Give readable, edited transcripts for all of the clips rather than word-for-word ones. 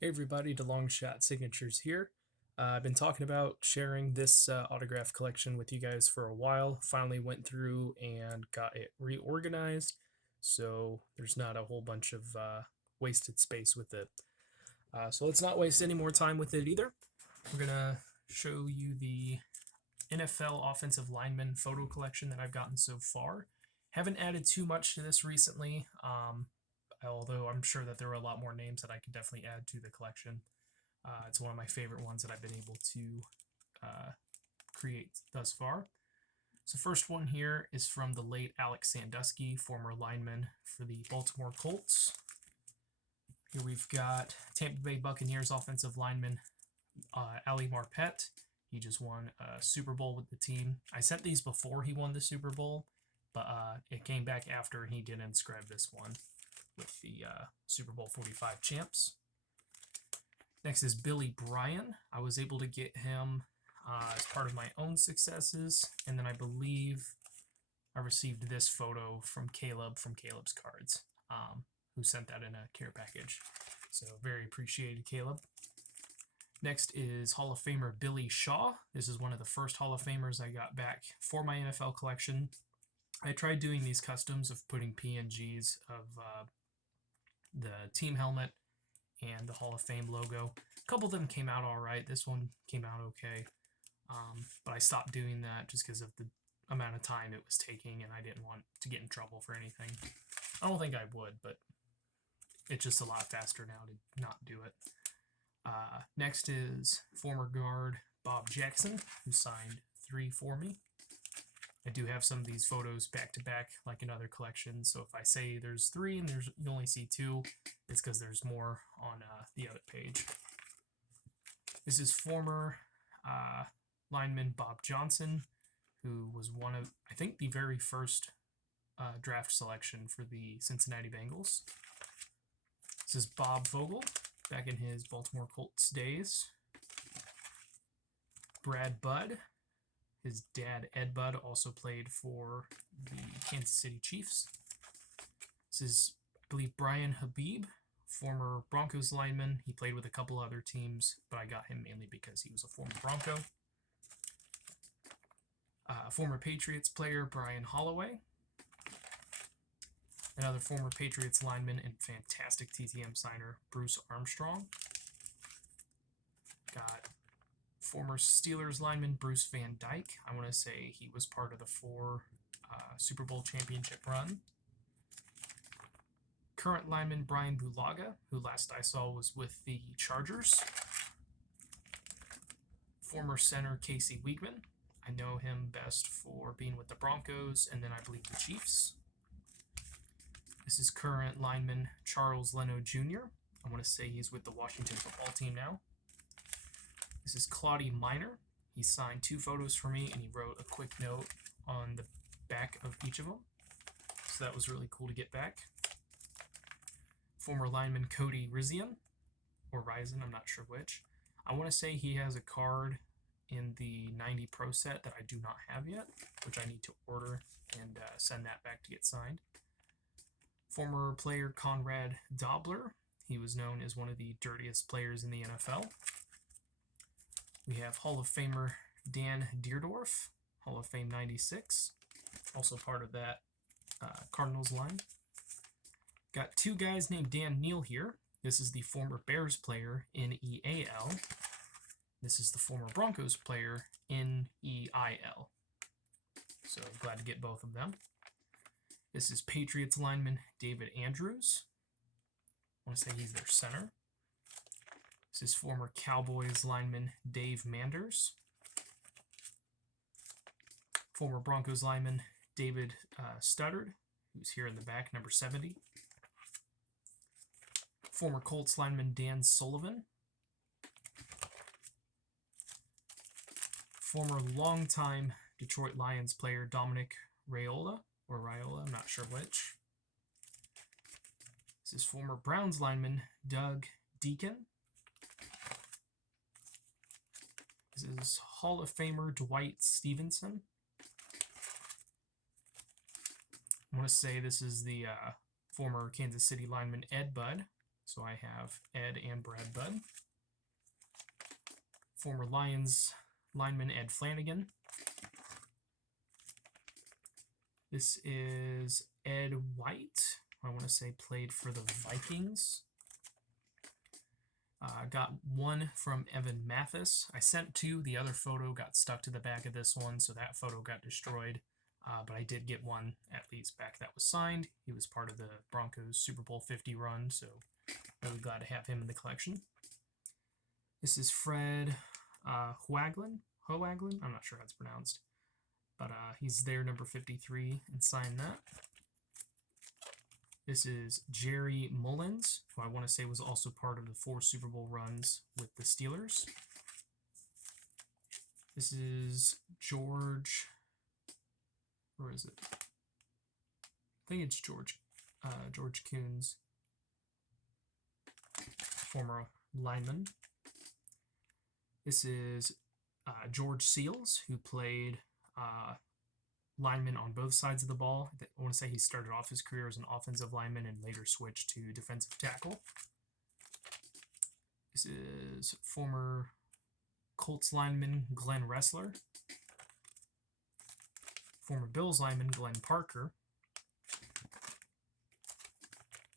Hey everybody, to Long Shot Signatures here. I've been talking about sharing this autograph collection with you guys for a while. Finally went through and got it reorganized, so there's not a whole bunch of wasted space with it. So let's not waste any more time with it either. We're gonna show you the NFL offensive lineman photo collection that I've gotten so far. Haven't added too much to this recently. Although I'm sure that there are a lot more names that I could definitely add to the collection. It's one of my favorite ones that I've been able to create thus far. So first one here is from the late Alex Sandusky, former lineman for the Baltimore Colts. Here we've got Tampa Bay Buccaneers offensive lineman Ali Marpette. He just won a Super Bowl with the team. I sent these before he won the Super Bowl, but it came back after and he did inscribe this one with the Super Bowl 45 champs. Next is Billy Bryan. I was able to get him as part of my own successes, and then I believe I received this photo from Caleb from Caleb's Cards, who sent that in a care package. So very appreciated, Caleb. Next is Hall of Famer Billy Shaw. This is one of the first Hall of Famers I got back for my NFL collection. I tried doing these customs of putting PNGs of the team helmet and the Hall of Fame logo. A couple of them came out all right. This one came out okay. But I stopped doing that just because of the amount of time it was taking, and I didn't want to get in trouble for anything. I don't think I would, but it's just a lot faster now to not do it. Next is former guard Bob Jackson, who signed 3 for me. I do have some of these photos back to back, like in other collections. So if I say there's 3 and you only see 2, it's because there's more on the other page. This is former lineman Bob Johnson, who was one of, I think, the very first draft selection for the Cincinnati Bengals. This is Bob Vogel, back in his Baltimore Colts days. Brad Budd. His dad, Ed Budd, also played for the Kansas City Chiefs. This is, I believe, Brian Habib, former Broncos lineman. He played with a couple other teams, but I got him mainly because he was a former Bronco. Former Patriots player, Brian Holloway. Another former Patriots lineman and fantastic TTM signer, Bruce Armstrong. Got former Steelers lineman Bruce Van Dyke. I want to say he was part of the 4 Super Bowl championship run. Current lineman Brian Boulaga, who last I saw was with the Chargers. Former center Casey Wiegman. I know him best for being with the Broncos and then I believe the Chiefs. This is current lineman Charles Leno Jr. I want to say he's with the Washington football team now. This is Claudi Miner. He signed 2 photos for me, and he wrote a quick note on the back of each of them. So that was really cool to get back. Former lineman Cody Rizian, or Ryzen, I'm not sure which. I want to say he has a card in the 90 Pro set that I do not have yet, which I need to order and send that back to get signed. Former player Conrad Dobler. He was known as one of the dirtiest players in the NFL. We have Hall of Famer Dan Deerdorf, Hall of Fame 96, also part of that Cardinals line. Got 2 guys named Dan Neal here. This is the former Bears player in EAL. This is the former Broncos player in EIL. So glad to get both of them. This is Patriots lineman David Andrews. I want to say he's their center. This is former Cowboys lineman Dave Manders. Former Broncos lineman David Studdard, who's here in the back, number 70. Former Colts lineman Dan Sullivan. Former longtime Detroit Lions player Dominic Raiola, I'm not sure which. This is former Browns lineman Doug Deacon. This is Hall of Famer Dwight Stevenson. I want to say this is the former Kansas City lineman Ed Budd, So I have Ed and Brad Budd. Former Lions lineman Ed Flanagan. This is Ed White. I want to say played for the Vikings. Got one from Evan Mathis. I sent two. The other photo got stuck to the back of this one, so that photo got destroyed. But I did get one at least back that was signed. He was part of the Broncos Super Bowl 50 run, so really glad to have him in the collection. This is Fred Hoaglin. I'm not sure how it's pronounced. But he's there, number 53, and signed that. This is Jerry Mullins, who I want to say was also part of the 4 Super Bowl runs with the Steelers. This is George, where is it? I think it's George Coons, former lineman. This is George Seals, who played lineman on both sides of the ball. I want to say he started off his career as an offensive lineman and later switched to defensive tackle. This is former Colts lineman Glenn Ressler. Former Bills lineman Glenn Parker.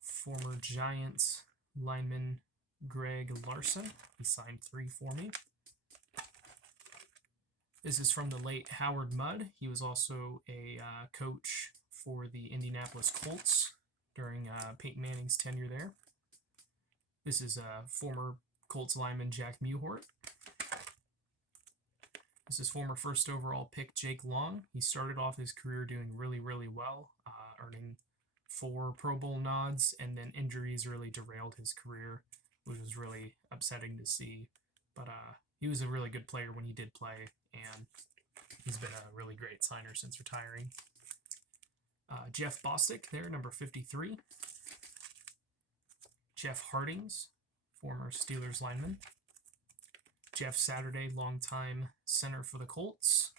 Former Giants lineman Greg Larson. He signed 3 for me. This is from the late Howard Mudd. He was also a coach for the Indianapolis Colts during Peyton Manning's tenure there. This is former Colts lineman Jack Muhort. This is former first overall pick Jake Long. He started off his career doing really, really well, earning 4 Pro Bowl nods, and then injuries really derailed his career, which was really upsetting to see. But he was a really good player when he did play, and he's been a really great signer since retiring. Jeff Bostic there, number 53. Jeff Hardings, former Steelers lineman. Jeff Saturday, longtime center for the Colts.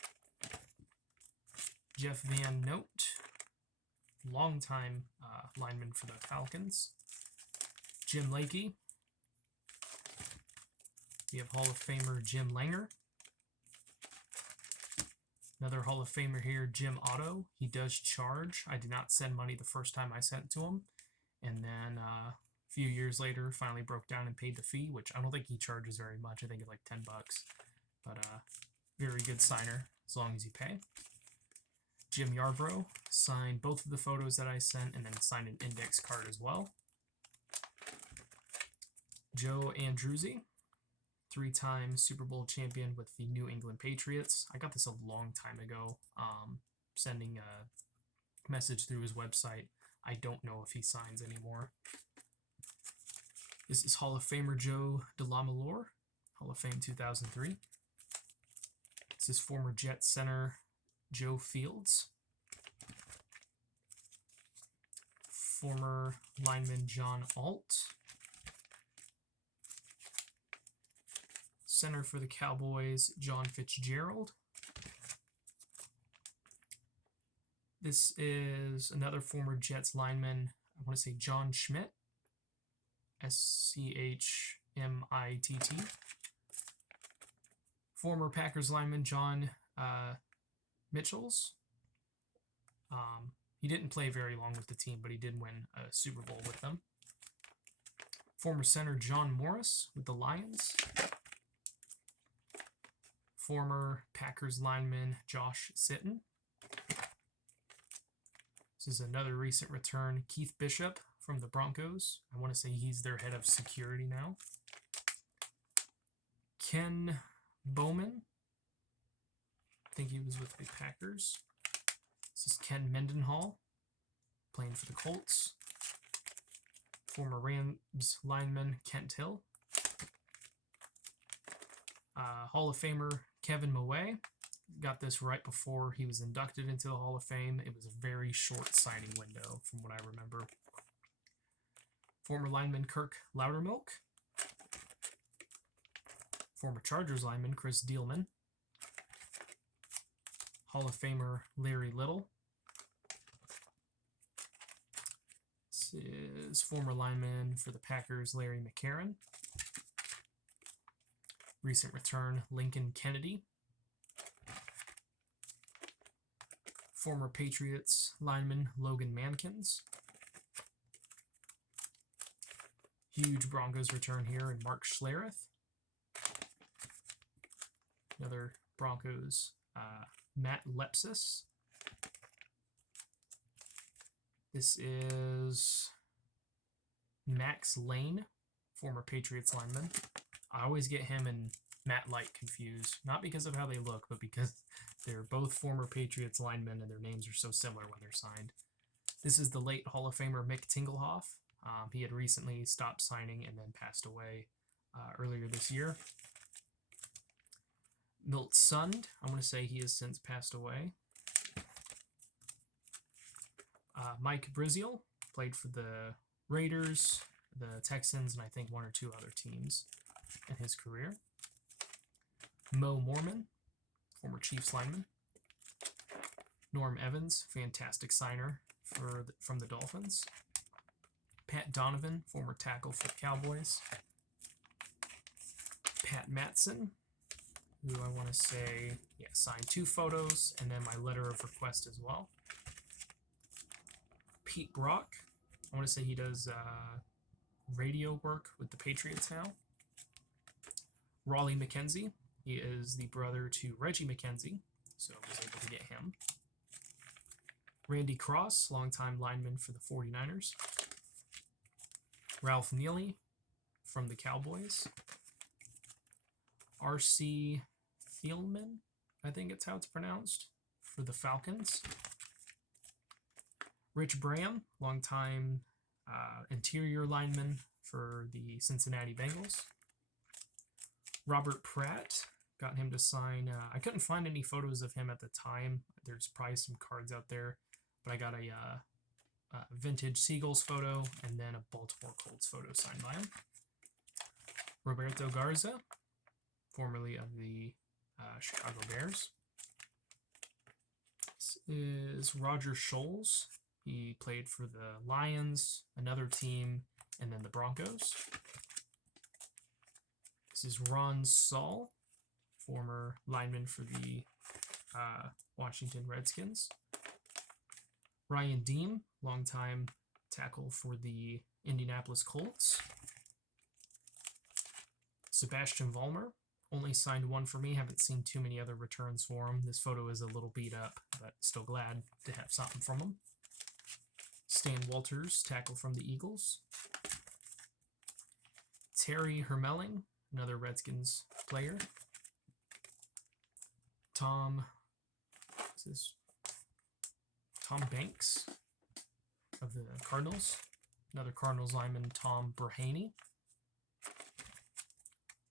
Jeff Van Note, longtime lineman for the Falcons. Jim Lakey. We have Hall of Famer Jim Langer. Another Hall of Famer here, Jim Otto. He does charge. I did not send money the first time I sent to him. And then a few years later, finally broke down and paid the fee, which I don't think he charges very much. I think it's like $10. But very good signer, as long as you pay. Jim Yarbrough signed both of the photos that I sent and then signed an index card as well. Joe Andruzzi, 3-time Super Bowl champion with the New England Patriots. I got this a long time ago, sending a message through his website. I don't know if he signs anymore. This is Hall of Famer Joe DeLamalore, Hall of Fame 2003. This is former Jets center Joe Fields. Former lineman John Alt. Center for the Cowboys, John Fitzgerald. This is another former Jets lineman, I want to say John Schmidt, Schmitt. Former Packers lineman John Mitchells. He didn't play very long with the team, but he did win a Super Bowl with them. Former center John Morris with the Lions. Former Packers lineman Josh Sitton. This is another recent return, Keith Bishop from the Broncos. I want to say he's their head of security now. Ken Bowman. I think he was with the Packers. This is Ken Mendenhall, playing for the Colts. Former Rams lineman Kent Hill. Hall of Famer Kevin Moway. Got this right before he was inducted into the Hall of Fame. It was a very short signing window from what I remember. Former lineman Kirk Loudermilk. Former Chargers lineman Chris Dealman. Hall of Famer Larry Little. This This is former lineman for the Packers, Larry Mccarran. Recent return, Lincoln Kennedy. Former Patriots lineman, Logan Mankins. Huge Broncos return here, and Mark Schlereth. Another Broncos, Matt Lepsis. This is Max Lane, former Patriots lineman. I always get him and Matt Light confused, not because of how they look, but because they're both former Patriots linemen and their names are so similar when they're signed. This is the late Hall of Famer Mick Tinglehoff. He had recently stopped signing and then passed away earlier this year. Milt Sund, I want to say he has since passed away. Mike Briziel played for the Raiders, the Texans, and I think one or two other teams in his career. Mo Mormon, former Chiefs lineman. Norm Evans, fantastic signer from the Dolphins. Pat Donovan, former tackle for the Cowboys. Pat Matson, who I want to say, signed 2 photos and then my letter of request as well. Pete Brock, I want to say he does radio work with the Patriots now. Raleigh McKenzie, he is the brother to Reggie McKenzie, so I was able to get him. Randy Cross, longtime lineman for the 49ers. Ralph Neely from the Cowboys. R.C. Thielman, I think it's how it's pronounced, for the Falcons. Rich Bram, longtime interior lineman for the Cincinnati Bengals. Robert Pratt, got him to sign. I couldn't find any photos of him at the time. There's probably some cards out there, but I got a vintage Seagulls photo and then a Baltimore Colts photo signed by him. Roberto Garza, formerly of the Chicago Bears. This is Roger Scholes. He played for the Lions, another team, and then the Broncos. This is Ron Saul, former lineman for the Washington Redskins. Ryan Deem, longtime tackle for the Indianapolis Colts. Sebastian Vollmer, only signed 1 for me. Haven't seen too many other returns for him. This photo is a little beat up, but still glad to have something from him. Stan Walters, tackle from the Eagles. Terry Hermeling, another Redskins player. Tom Banks of the Cardinals. Another Cardinals lineman, Tom Brahaney.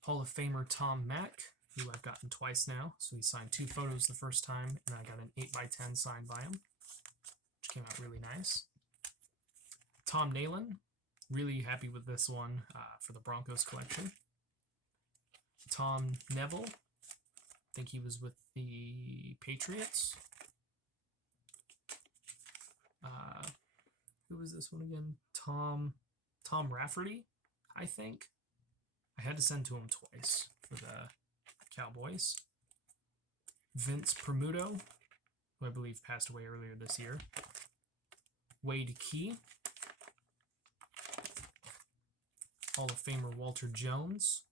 Hall of Famer Tom Mack, who I've gotten twice now. So he signed 2 photos the first time, and I got an 8x10 signed by him, which came out really nice. Tom Nalen, really happy with this one for the Broncos collection. Tom Neville, I think he was with the Patriots. Who was this one again? Tom Rafferty, I think. I had to send to him twice for the Cowboys. Vince Permuto, who I believe passed away earlier this year. Wade Key. Hall of Famer Walter Jones.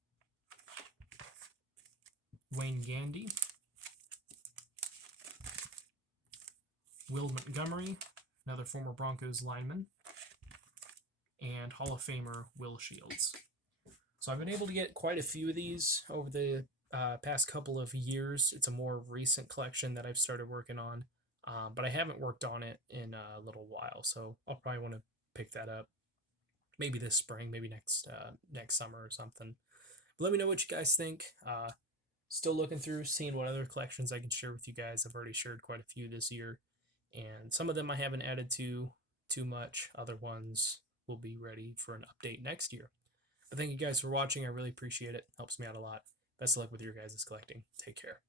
Wayne Gandy. Will Montgomery, another former Broncos lineman. And Hall of Famer Will Shields. So I've been able to get quite a few of these over the past couple of years. It's a more recent collection that I've started working on, but I haven't worked on it in a little while, so I'll probably want to pick that up maybe this spring, maybe next summer or something. But let me know what you guys think. Still looking through, seeing what other collections I can share with you guys. I've already shared quite a few this year, and some of them I haven't added to too much. Other ones will be ready for an update next year. But thank you guys for watching. I really appreciate it. Helps me out a lot. Best of luck with your guys' collecting. Take care.